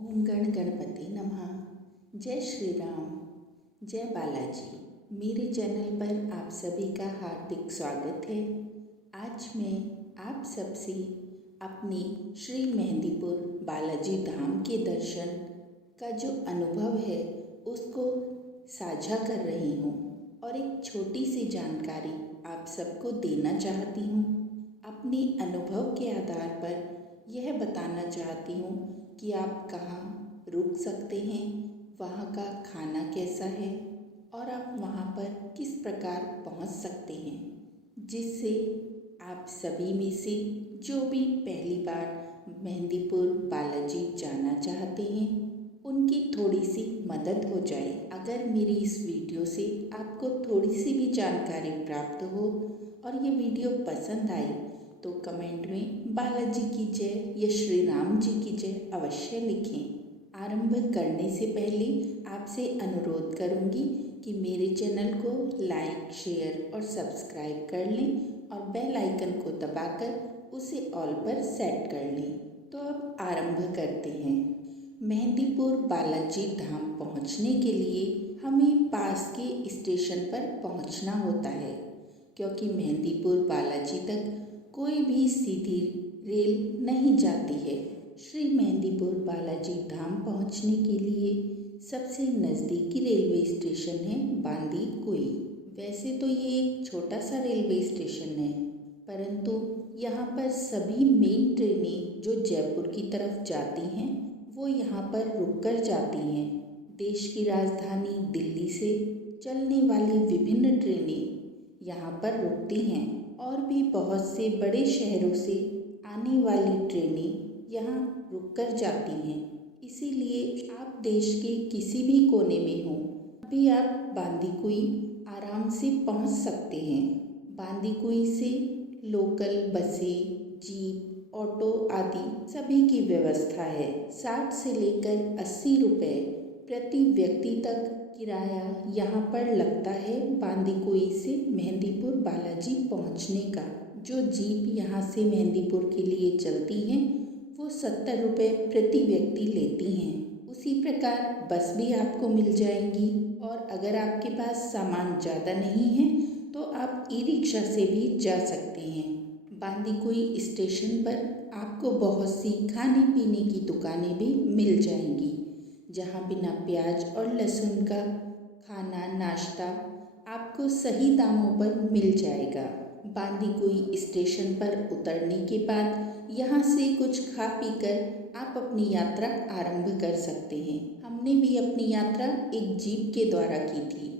ओम गण गणपति नमः। जय श्री राम, जय बालाजी। मेरे चैनल पर आप सभी का हार्दिक स्वागत है। आज मैं आप सबसे अपने श्री मेहंदीपुर बालाजी धाम के दर्शन का जो अनुभव है उसको साझा कर रही हूँ और एक छोटी सी जानकारी आप सबको देना चाहती हूँ। अपने अनुभव के आधार पर यह बताना चाहती हूँ कि आप कहाँ रुक सकते हैं, वहाँ का खाना कैसा है और आप वहाँ पर किस प्रकार पहुँच सकते हैं, जिससे आप सभी में से जो भी पहली बार मेहंदीपुर बालाजी जाना चाहते हैं उनकी थोड़ी सी मदद हो जाए। अगर मेरी इस वीडियो से आपको थोड़ी सी भी जानकारी प्राप्त हो और ये वीडियो पसंद आई तो कमेंट में बालाजी की जय या श्री राम जी की जय अवश्य लिखें। आरंभ करने से पहले आपसे अनुरोध करूंगी कि मेरे चैनल को लाइक, शेयर और सब्सक्राइब कर लें और बेल आइकन को दबाकर उसे ऑल पर सेट कर लें। तो अब आरंभ करते हैं। मेहंदीपुर बालाजी धाम पहुंचने के लिए हमें पास के स्टेशन पर पहुंचना होता है, क्योंकि मेहंदीपुर बालाजी तक कोई भी सीधी रेल नहीं जाती है। श्री मेहंदीपुर बालाजी धाम पहुंचने के लिए सबसे नज़दीकी रेलवे स्टेशन है बांदीकुई। वैसे तो ये एक छोटा सा रेलवे स्टेशन है, परंतु यहाँ पर सभी मेन ट्रेनें जो जयपुर की तरफ जाती हैं वो यहाँ पर रुककर जाती हैं। देश की राजधानी दिल्ली से चलने वाली विभिन्न ट्रेनें यहाँ पर रुकती हैं और भी बहुत से बड़े शहरों से आने वाली ट्रेनें यहाँ रुककर जाती हैं। इसीलिए आप देश के किसी भी कोने में हो अभी आप बांदीकुई आराम से पहुँच सकते हैं। बांदीकुई से लोकल बसें, जीप, ऑटो आदि सभी की व्यवस्था है। 60 से लेकर 80 रुपये प्रति व्यक्ति तक किराया यहाँ पर लगता है बांदीकुई से मेहंदीपुर बालाजी पहुँचने का। जो जीप यहाँ से मेहंदीपुर के लिए चलती हैं वो 70 रुपये प्रति व्यक्ति लेती हैं। उसी प्रकार बस भी आपको मिल जाएंगी और अगर आपके पास सामान ज़्यादा नहीं है तो आप ई रिक्शा से भी जा सकते हैं। बांदीकुई स्टेशन पर आपको बहुत सी खाने पीने की दुकानें भी मिल जाएंगी, जहाँ बिना प्याज और लहसुन का खाना नाश्ता आपको सही दामों पर मिल जाएगा। बांदीकुई स्टेशन पर उतरने के बाद यहाँ से कुछ खा पी कर आप अपनी यात्रा आरंभ कर सकते हैं। हमने भी अपनी यात्रा एक जीप के द्वारा की थी।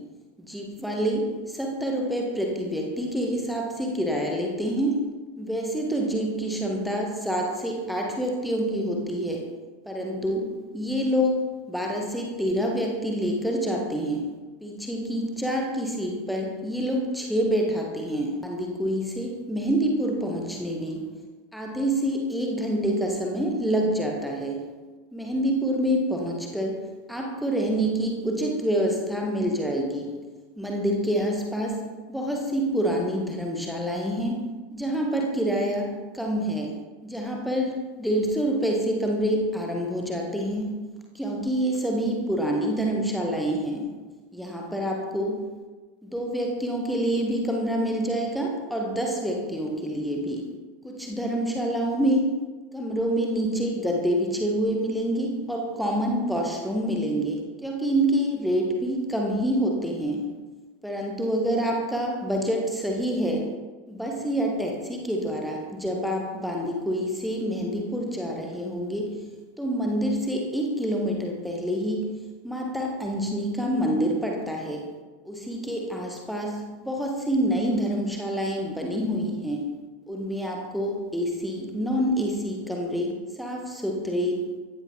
जीप वाले 70 रुपये प्रति व्यक्ति के हिसाब से किराया लेते हैं। वैसे तो जीप की क्षमता 7 से 8 व्यक्तियों की होती है, परंतु ये लोग 12 से 13 व्यक्ति लेकर जाते हैं। पीछे की 4 की सीट पर ये लोग 6 बैठाते हैं। बांदीकुई से मेहंदीपुर पहुंचने में आधे से 1 घंटे का समय लग जाता है। मेहंदीपुर में पहुंचकर आपको रहने की उचित व्यवस्था मिल जाएगी। मंदिर के आसपास बहुत सी पुरानी धर्मशालाएं हैं जहां पर किराया कम है, जहां पर 150 रुपये से कमरे आरंभ हो जाते हैं। क्योंकि ये सभी पुरानी धर्मशालाएं हैं, यहाँ पर आपको 2 व्यक्तियों के लिए भी कमरा मिल जाएगा और 10 व्यक्तियों के लिए भी। कुछ धर्मशालाओं में कमरों में नीचे गद्दे बिछे हुए मिलेंगे और कॉमन वॉशरूम मिलेंगे, क्योंकि इनके रेट भी कम ही होते हैं। परंतु अगर आपका बजट सही है, बस या टैक्सी के द्वारा जब आप बांदीकुई से मेहंदीपुर जा रहे होंगे तो मंदिर से 1 किलोमीटर पहले ही माता अंजनी का मंदिर पड़ता है। उसी के आसपास बहुत सी नई धर्मशालाएं बनी हुई हैं। उनमें आपको एसी, नॉन एसी कमरे साफ सुथरे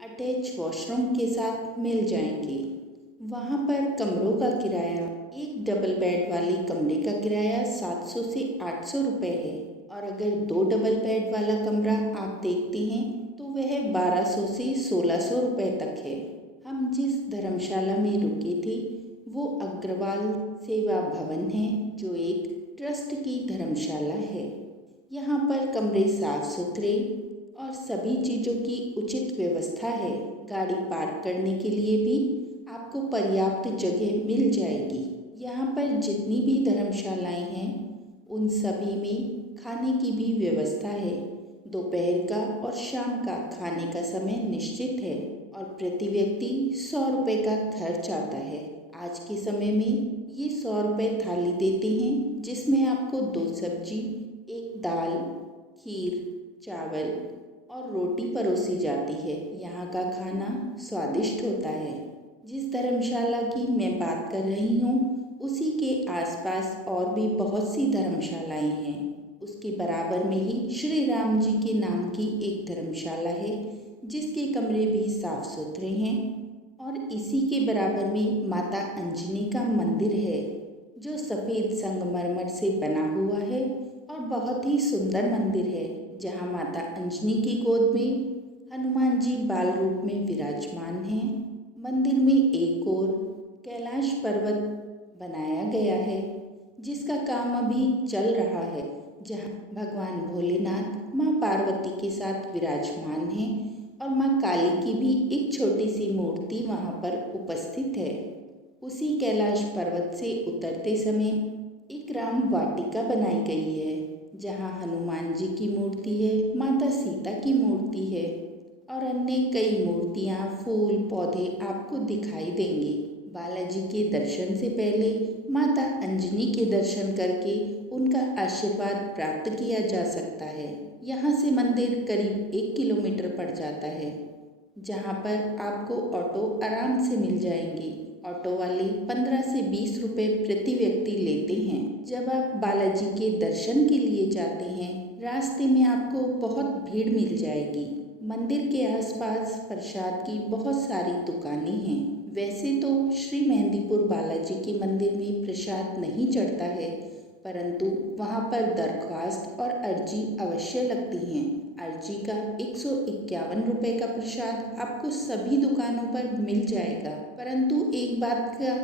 अटैच वॉशरूम के साथ मिल जाएंगे। वहाँ पर कमरों का किराया, एक डबल बेड वाले कमरे का किराया 700 से 800 रुपये है और अगर 2 डबल बेड वाला कमरा आप देखते हैं तो वह 1200 से 1600 रुपये तक है। हम जिस धर्मशाला में रुके थे वो अग्रवाल सेवा भवन है, जो एक ट्रस्ट की धर्मशाला है। यहाँ पर कमरे साफ सुथरे और सभी चीज़ों की उचित व्यवस्था है। गाड़ी पार्क करने के लिए भी आपको पर्याप्त जगह मिल जाएगी। यहाँ पर जितनी भी धर्मशालाएं हैं उन सभी में खाने की भी व्यवस्था है। दोपहर का और शाम का खाने का समय निश्चित है और प्रति व्यक्ति 100 रुपये का खर्च आता है। आज के समय में ये 100 रुपये थाली देते हैं, जिसमें आपको 2 सब्जी, 1 दाल, खीर, चावल और रोटी परोसी जाती है। यहाँ का खाना स्वादिष्ट होता है। जिस धर्मशाला की मैं बात कर रही हूँ उसी के आसपास और भी बहुत सी धर्मशालाएं हैं। उसके बराबर में ही श्री राम जी के नाम की एक धर्मशाला है, जिसके कमरे भी साफ सुथरे हैं। और इसी के बराबर में माता अंजनी का मंदिर है, जो सफ़ेद संगमरमर से बना हुआ है और बहुत ही सुंदर मंदिर है, जहाँ माता अंजनी की गोद में हनुमान जी बाल रूप में विराजमान हैं। मंदिर में एक और कैलाश पर्वत बनाया गया है, जिसका काम अभी चल रहा है, जहाँ भगवान भोलेनाथ माँ पार्वती के साथ विराजमान हैं और माँ काली की भी एक छोटी सी मूर्ति वहाँ पर उपस्थित है। उसी कैलाश पर्वत से उतरते समय एक राम वाटिका बनाई गई है, जहाँ हनुमान जी की मूर्ति है, माता सीता की मूर्ति है और अन्य कई मूर्तियाँ, फूल, पौधे आपको दिखाई देंगे। बालाजी के दर्शन से पहले माता अंजनी के दर्शन करके उनका आशीर्वाद प्राप्त किया जा सकता है। यहाँ से मंदिर करीब 1 किलोमीटर पड़ जाता है, जहाँ पर आपको ऑटो आराम से मिल जाएंगे। ऑटो वाले 15 से 20 रुपये प्रति व्यक्ति लेते हैं। जब आप बालाजी के दर्शन के लिए जाते हैं, रास्ते में आपको बहुत भीड़ मिल जाएगी। मंदिर के आसपास प्रसाद की बहुत सारी दुकानें हैं। वैसे तो श्री मेहंदीपुर बालाजी के मंदिर में प्रसाद नहीं चढ़ता है, परंतु वहाँ पर दरख्वास्त और अर्जी अवश्य लगती हैं। अर्जी का 151 रुपये का प्रसाद आपको सभी दुकानों पर मिल जाएगा। परंतु एक बात का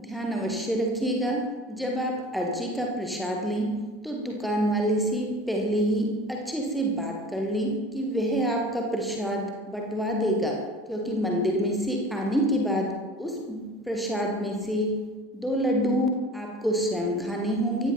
ध्यान अवश्य रखिएगा, जब आप अर्जी का प्रसाद लें तो दुकान वाले से पहले ही अच्छे से बात कर लें कि वह आपका प्रसाद बंटवा देगा, क्योंकि मंदिर में से आने के बाद उस प्रसाद में से 2 लड्डू आपको स्वयं खाने होंगे,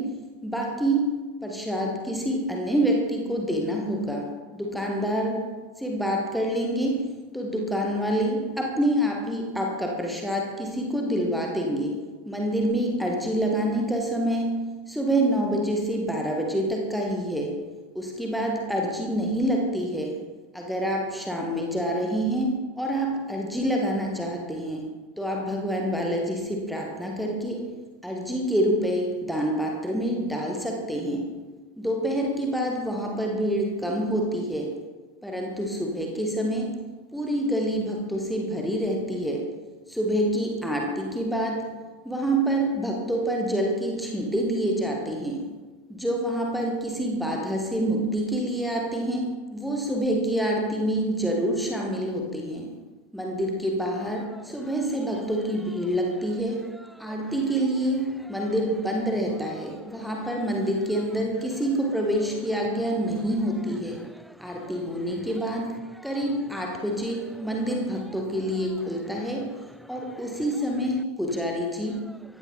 बाकी प्रसाद किसी अन्य व्यक्ति को देना होगा। दुकानदार से बात कर लेंगे तो दुकान वाले अपने आप ही आपका प्रसाद किसी को दिलवा देंगे। मंदिर में अर्जी लगाने का समय सुबह 9 बजे से 12 बजे तक का ही है। उसके बाद अर्जी नहीं लगती है। अगर आप शाम में जा रहे हैं और आप अर्जी लगाना चाहते हैं तो आप भगवान बालाजी से प्रार्थना करके अर्जी के रुपए दान पात्र में डाल सकते हैं। दोपहर के बाद वहाँ पर भीड़ कम होती है, परंतु सुबह के समय पूरी गली भक्तों से भरी रहती है। सुबह की आरती के बाद वहाँ पर भक्तों पर जल के छींटे दिए जाते हैं। जो वहाँ पर किसी बाधा से मुक्ति के लिए आते हैं वो सुबह की आरती में जरूर शामिल होते हैं। मंदिर के बाहर सुबह से भक्तों की भीड़ लगती है। आरती के लिए मंदिर बंद रहता है। वहाँ पर मंदिर के अंदर किसी को प्रवेश की आज्ञा नहीं होती है। आरती होने के बाद करीब 8 बजे मंदिर भक्तों के लिए खुलता है और उसी समय पुजारी जी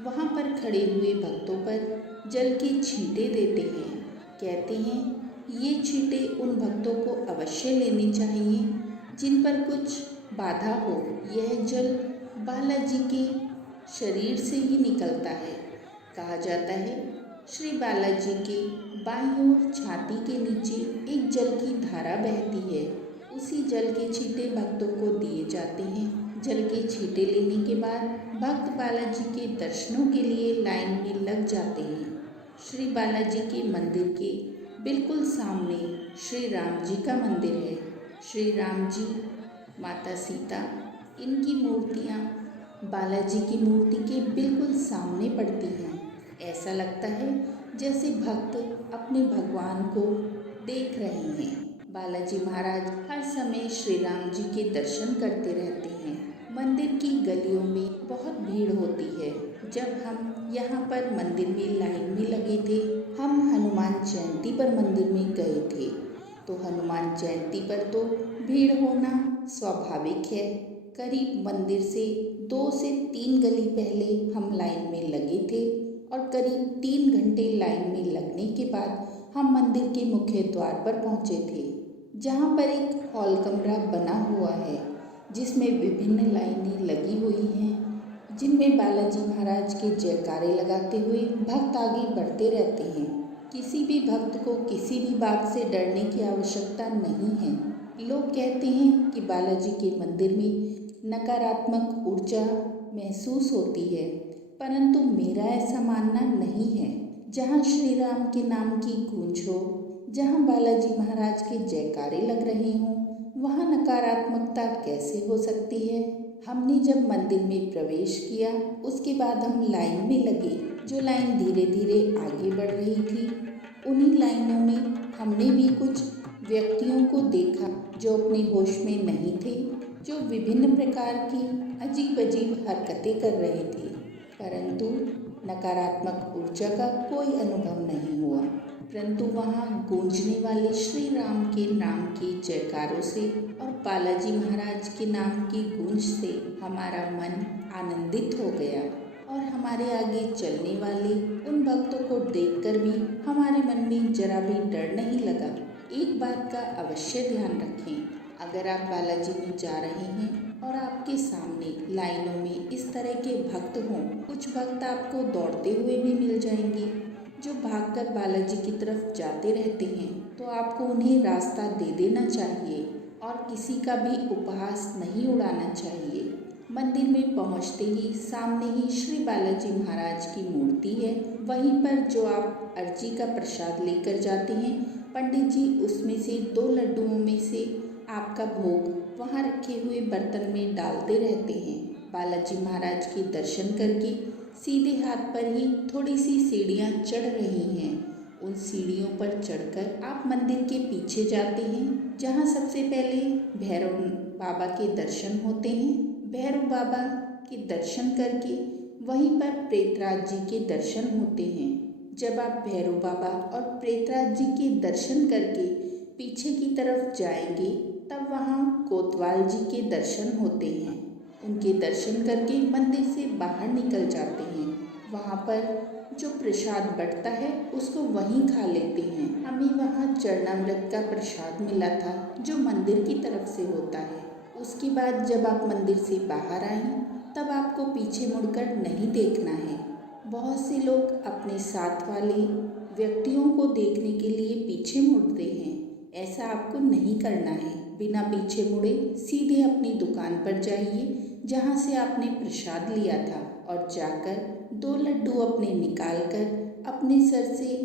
वहाँ पर खड़े हुए भक्तों पर जल के छींटे देते हैं। कहते हैं ये छींटे उन भक्तों को अवश्य लेने चाहिए जिन पर कुछ बाधा हो। यह जल बालाजी के शरीर से ही निकलता है। कहा जाता है श्री बालाजी के बाईं ओर छाती के नीचे एक जल की धारा बहती है। उसी जल के छींटे भक्तों को दिए जाते हैं। जल के छींटे लेने के बाद भक्त बालाजी के दर्शनों के लिए लाइन में लग जाते हैं। श्री बालाजी के मंदिर के बिल्कुल सामने श्री राम जी का मंदिर है। श्री राम जी, माता सीता, इनकी मूर्तियाँ बालाजी की मूर्ति के बिल्कुल सामने पड़ती हैं। ऐसा लगता है जैसे भक्त अपने भगवान को देख रहे हैं। बालाजी महाराज हर समय श्री राम जी के दर्शन करते रहते हैं। मंदिर की गलियों में बहुत भीड़ होती है। जब हम यहाँ पर मंदिर में लाइन में लगे थे, हम हनुमान जयंती पर मंदिर में गए थे, तो हनुमान जयंती पर तो भीड़ होना स्वाभाविक है। करीब मंदिर से 2 से 3 गली पहले हम लाइन में लगे थे और करीब 3 घंटे लाइन में लगने के बाद हम मंदिर के मुख्य द्वार पर पहुंचे थे, जहां पर एक हॉल कमरा बना हुआ है जिसमें विभिन्न लाइनें लगी हुई हैं, जिनमें बालाजी महाराज के जयकारे लगाते हुए भक्त आगे बढ़ते रहते हैं। किसी भी भक्त को किसी भी बात से डरने की आवश्यकता नहीं है। लोग कहते हैं कि बालाजी के मंदिर में नकारात्मक ऊर्जा महसूस होती है, परंतु मेरा ऐसा मानना नहीं है। जहाँ श्री राम के नाम की गूंज हो, जहाँ बालाजी महाराज के जयकारे लग रहे हों, वहाँ नकारात्मकता कैसे हो सकती है। हमने जब मंदिर में प्रवेश किया उसके बाद हम लाइन में लगे। जो लाइन धीरे धीरे आगे बढ़ रही थी, उन्हीं लाइनों में हमने भी कुछ व्यक्तियों को देखा जो अपने होश में नहीं थे, जो विभिन्न प्रकार की अजीब अजीब हरकतें कर रहे थे, परंतु नकारात्मक ऊर्जा का कोई अनुभव नहीं हुआ। परंतु वहाँ गूंजने वाले श्री राम के नाम के जयकारों से और बालाजी महाराज के नाम की गूंज से हमारा मन आनंदित हो गया और हमारे आगे चलने वाले उन भक्तों को देखकर भी हमारे मन में जरा भी डर नहीं लगा। एक बात का अवश्य ध्यान रखें, अगर आप बालाजी में जा रहे हैं और आपके सामने लाइनों में इस तरह के भक्त हों, कुछ भक्त आपको दौड़ते हुए भी मिल जाएंगे जो भागकर बालाजी की तरफ जाते रहते हैं, तो आपको उन्हें रास्ता दे देना चाहिए और किसी का भी उपहास नहीं उड़ाना चाहिए। मंदिर में पहुंचते ही सामने ही श्री बालाजी महाराज की मूर्ति है। वहीं पर जो आप अर्जी का प्रसाद लेकर जाते हैं, पंडित जी उसमें से 2 लड्डुओं में से आपका भोग वहाँ रखे हुए बर्तन में डालते रहते हैं। बालाजी महाराज के दर्शन करके सीधे हाथ पर ही थोड़ी सी सीढ़ियाँ चढ़ रही हैं। उन सीढ़ियों पर चढ़कर आप मंदिर के पीछे जाते हैं, जहाँ सबसे पहले भैरव बाबा के दर्शन होते हैं। भैरव बाबा के दर्शन करके वहीं पर प्रेतराज जी के दर्शन होते हैं। जब आप भैरव बाबा और प्रेतराज जी के दर्शन करके पीछे की तरफ जाएंगे, तब वहाँ कोतवाल जी के दर्शन होते हैं। उनके दर्शन करके मंदिर से बाहर निकल जाते हैं। वहाँ पर जो प्रसाद बंटता है उसको वहीं खा लेते हैं। हमें वहाँ चरणामृत का प्रसाद मिला था जो मंदिर की तरफ से होता है। उसके बाद जब आप मंदिर से बाहर आएं, तब आपको पीछे मुड़कर नहीं देखना है। बहुत से लोग अपने साथ वाले व्यक्तियों को देखने के लिए पीछे मुड़ते हैं, ऐसा आपको नहीं करना है। बिना पीछे मुड़े सीधे अपनी दुकान पर जाइए जहाँ से आपने प्रसाद लिया था और जाकर 2 लड्डू अपने निकाल कर अपने सर से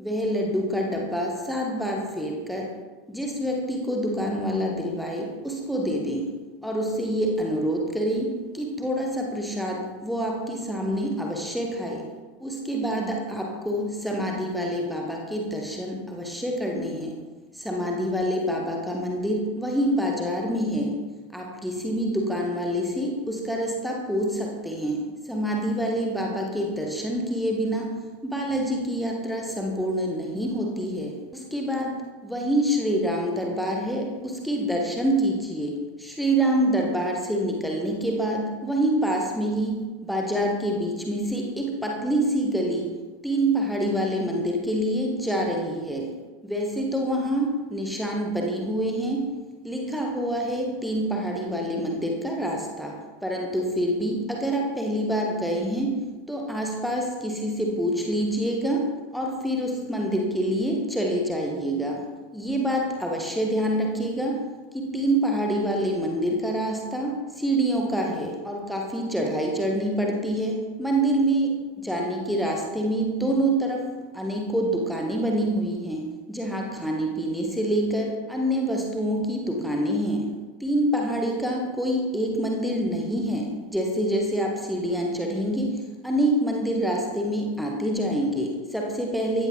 वह लड्डू का डब्बा 7 बार फेर कर जिस व्यक्ति को दुकान वाला दिलवाए उसको दे दें और उससे ये अनुरोध करें कि थोड़ा सा प्रसाद वो आपके सामने अवश्य खाए। उसके बाद आपको समाधि वाले बाबा के दर्शन अवश्य करने हैं। समाधि वाले बाबा का मंदिर वहीं बाजार में है। आप किसी भी दुकान वाले से उसका रास्ता पूछ सकते हैं। समाधि वाले बाबा के दर्शन किए बिना बालाजी की यात्रा संपूर्ण नहीं होती है। उसके बाद वहीं श्री राम दरबार है, उसके दर्शन कीजिए। श्री राम दरबार से निकलने के बाद वहीं पास में ही बाजार के बीच में से एक पतली सी गली 3 पहाड़ी वाले मंदिर के लिए जा रही है। वैसे तो वहाँ निशान बने हुए हैं, लिखा हुआ है 3 पहाड़ी वाले मंदिर का रास्ता, परंतु फिर भी अगर आप पहली बार गए हैं तो आसपास किसी से पूछ लीजिएगा और फिर उस मंदिर के लिए चले जाइएगा। ये बात अवश्य ध्यान रखिएगा कि 3 पहाड़ी वाले मंदिर का रास्ता सीढ़ियों का है और काफ़ी चढ़ाई चढ़नी पड़ती है। मंदिर में जाने के रास्ते में दोनों तरफ अनेकों दुकानें बनी हुई हैं, जहाँ खाने पीने से लेकर अन्य वस्तुओं की दुकानें हैं। 3 पहाड़ी का कोई एक मंदिर नहीं है। जैसे जैसे आप सीढ़ियाँ चढ़ेंगे अनेक मंदिर रास्ते में आते जाएंगे। सबसे पहले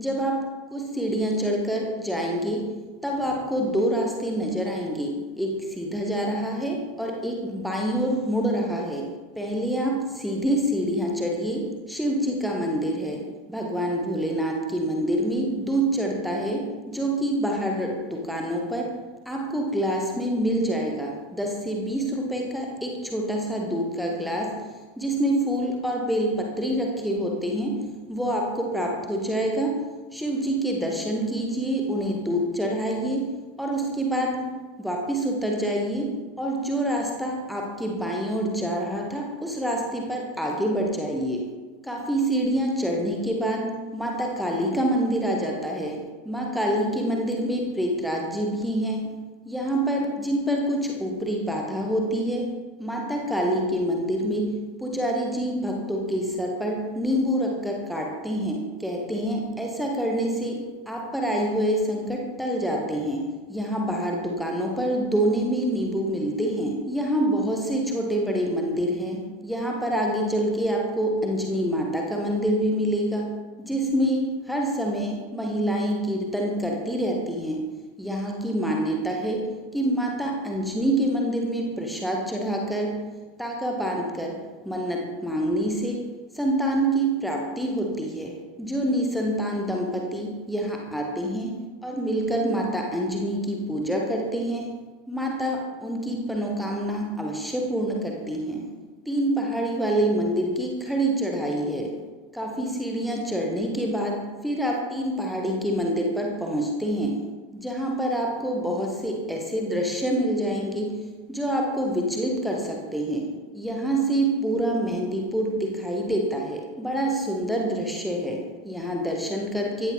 जब आप कुछ सीढ़ियाँ चढ़कर जाएंगे तब आपको 2 रास्ते नजर आएंगे, एक सीधा जा रहा है और एक बाईं ओर मुड़ रहा है। पहले आप सीधे सीढ़ियाँ चढ़िए। शिव जी का मंदिर है। भगवान भोलेनाथ के मंदिर में दूध चढ़ता है जो कि बाहर दुकानों पर आपको ग्लास में मिल जाएगा। 10 से 20 रुपए का एक छोटा सा दूध का ग्लास जिसमें फूल और बेलपत्री रखे होते हैं वो आपको प्राप्त हो जाएगा। शिव जी के दर्शन कीजिए, उन्हें दूध चढ़ाइए और उसके बाद वापस उतर जाइए और जो रास्ता आपके बाईं ओर जा रहा था उस रास्ते पर आगे बढ़ जाइए। काफ़ी सीढ़ियाँ चढ़ने के बाद माता काली का मंदिर आ जाता है। माँ काली के मंदिर में प्रेतराज जी भी हैं। यहाँ पर जिन पर कुछ ऊपरी बाधा होती है, माता काली के मंदिर में पुजारी जी भक्तों के सर पर नींबू रखकर काटते हैं। कहते हैं ऐसा करने से आप पर आए हुए संकट टल जाते हैं। यहाँ बाहर दुकानों पर दोने में नींबू मिलते हैं। यहाँ बहुत से छोटे बड़े मंदिर हैं। यहाँ पर आगे चल के आपको अंजनी माता का मंदिर भी मिलेगा जिसमें हर समय महिलाएं कीर्तन करती रहती हैं। यहाँ की मान्यता है कि माता अंजनी के मंदिर में प्रसाद चढ़ाकर तागा बांधकर मन्नत मांगने से संतान की प्राप्ति होती है। जो निसंतान दंपति यहाँ आते हैं और मिलकर माता अंजनी की पूजा करते हैं, माता उनकी मनोकामना अवश्य पूर्ण करती हैं। 3 पहाड़ी वाले मंदिर की खड़ी चढ़ाई है। काफ़ी सीढ़ियाँ चढ़ने के बाद फिर आप 3 पहाड़ी के मंदिर पर पहुँचते हैं जहाँ पर आपको बहुत से ऐसे दृश्य मिल जाएंगे जो आपको विचलित कर सकते हैं। यहाँ से पूरा मेहंदीपुर दिखाई देता है। बड़ा सुंदर दृश्य है। यहाँ दर्शन करके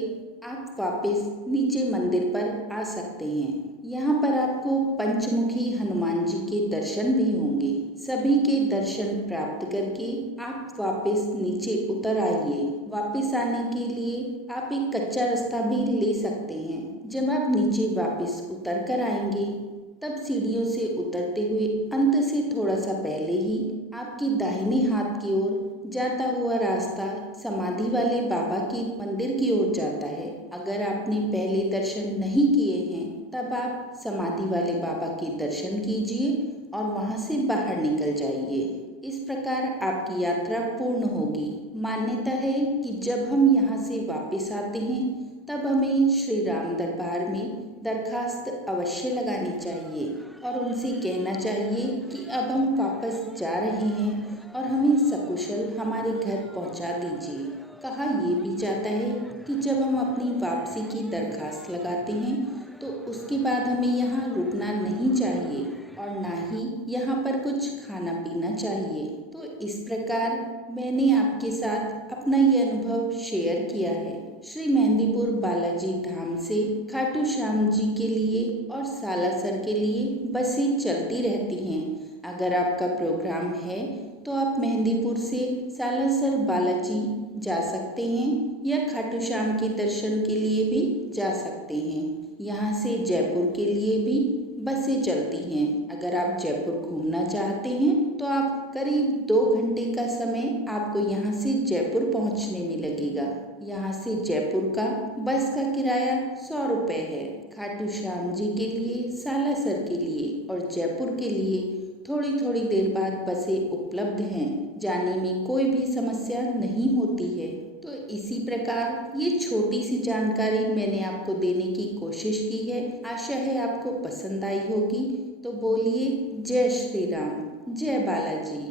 आप वापस नीचे मंदिर पर आ सकते हैं। यहाँ पर आपको पंचमुखी हनुमान जी के दर्शन भी होंगे। सभी के दर्शन प्राप्त करके आप वापस नीचे उतर आइए। वापस आने के लिए आप एक कच्चा रास्ता भी ले सकते हैं। जब आप नीचे वापस उतर कर आएंगे तब सीढ़ियों से उतरते हुए अंत से थोड़ा सा पहले ही आपके दाहिने हाथ की ओर जाता हुआ रास्ता समाधि वाले बाबा के मंदिर की ओर जाता है। अगर आपने पहले दर्शन नहीं किए हैं तब आप समाधि वाले बाबा के दर्शन कीजिए और वहां से बाहर निकल जाइए। इस प्रकार आपकी यात्रा पूर्ण होगी। मान्यता है कि जब हम यहाँ से वापस आते हैं तब हमें श्री राम दरबार में दरखास्त अवश्य लगानी चाहिए और उनसे कहना चाहिए कि अब हम वापस जा रहे हैं और हमें सकुशल हमारे घर पहुंचा दीजिए। कहा ये भी जाता है कि जब हम अपनी वापसी की दरखास्त लगाते हैं तो उसके बाद हमें यहाँ रुकना नहीं चाहिए और ना ही यहाँ पर कुछ खाना पीना चाहिए। तो इस प्रकार मैंने आपके साथ अपना ये अनुभव शेयर किया है। श्री मेहंदीपुर बालाजी धाम से खाटू श्याम जी के लिए और सालासर के लिए बसें चलती रहती हैं। अगर आपका प्रोग्राम है तो आप मेहंदीपुर से सालासर बालाजी जा सकते हैं या खाटू श्याम के दर्शन के लिए भी जा सकते हैं। यहाँ से जयपुर के लिए भी बसें चलती हैं। अगर आप जयपुर घूमना चाहते हैं तो आप करीब 2 घंटे का समय आपको यहाँ से जयपुर पहुँचने में लगेगा। यहाँ से जयपुर का बस का किराया 100 रुपये है। खाटू श्याम जी के लिए, सालासर के लिए और जयपुर के लिए थोड़ी थोड़ी देर बाद बसें उपलब्ध हैं। जाने में कोई भी समस्या नहीं होती है। तो इसी प्रकार ये छोटी सी जानकारी मैंने आपको देने की कोशिश की है। आशा है आपको पसंद आई होगी। तो बोलिए जय श्री राम, जय बालाजी।